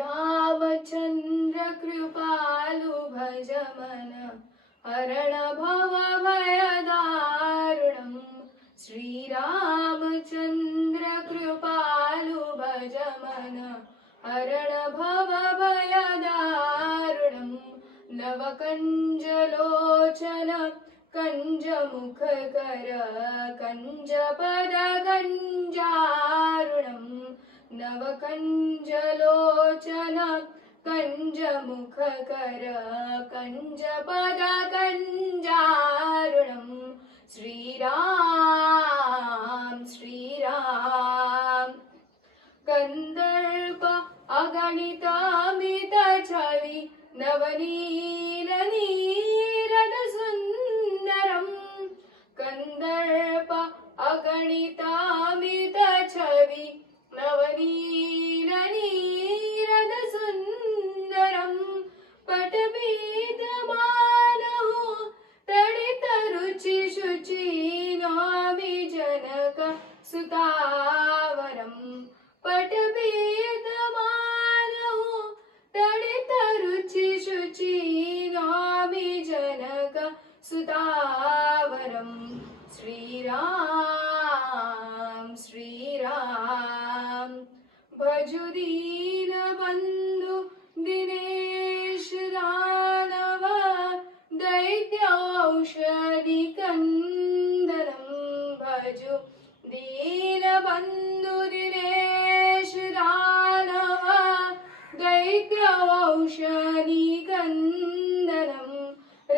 श्रीरामचन्द्र कृपालु भज मन हरण भव भयदारुणम् श्रीरामचन्द्र कृपालु भज मन हरण भव भयदारुणम् नवकञ्जलोचन कञ्जमुखकर कञ्जपद कञ्जारुणम् नवकञ्जलोचन कञ्जमुखकर कञ्जपद कञ्जारुणम् श्रीराम श्रीराम कन्दर्प अगणितामित छवि नवनील नीरद सुन्दरम् कन्दर्प अगणितामित छवि नवनील नीरद सुन्दरम् पटपीतमानः तडित रुचि शुचि नामि जनक सुतावरम् पटपीतमानः तडित रुचि शुचि नामि जनक सुतावरम् श्रीराम श्रीराम भजु दीनबन्धु दिनेश दानव दैत्यौषधिकन्दनं भजु दीनबन्धु दिनेश दानव दैत्यौषधिकन्दनं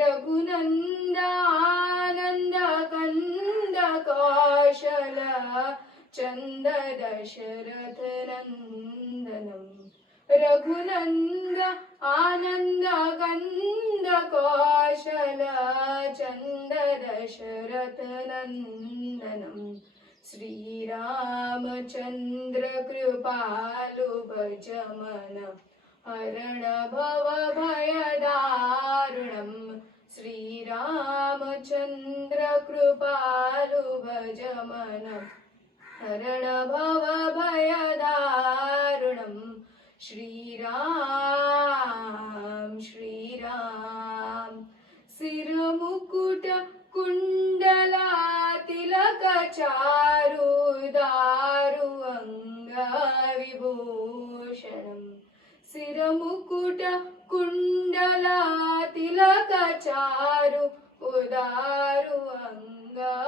रघुनन्द आनन्द कन्द कौशल चन्द दशरथ नन्दनम् रघुनन्द आनन्द कन्द कौशल चन्द दशरथ नन्दनम् श्रीरामचन्द्र कृपालु भज मन हरण भव भयदारुणम् श्रीरामचन्द्र कृपालु भज मन हरण भव भयदारुणम् श्रीराम श्रीराम सिरमुकुट कुण्डला तिलक चारु दारु अंगविभूषणम् सिरमुकुट कुण्डला तिलक चारु उदारु अंगविभूषणम्।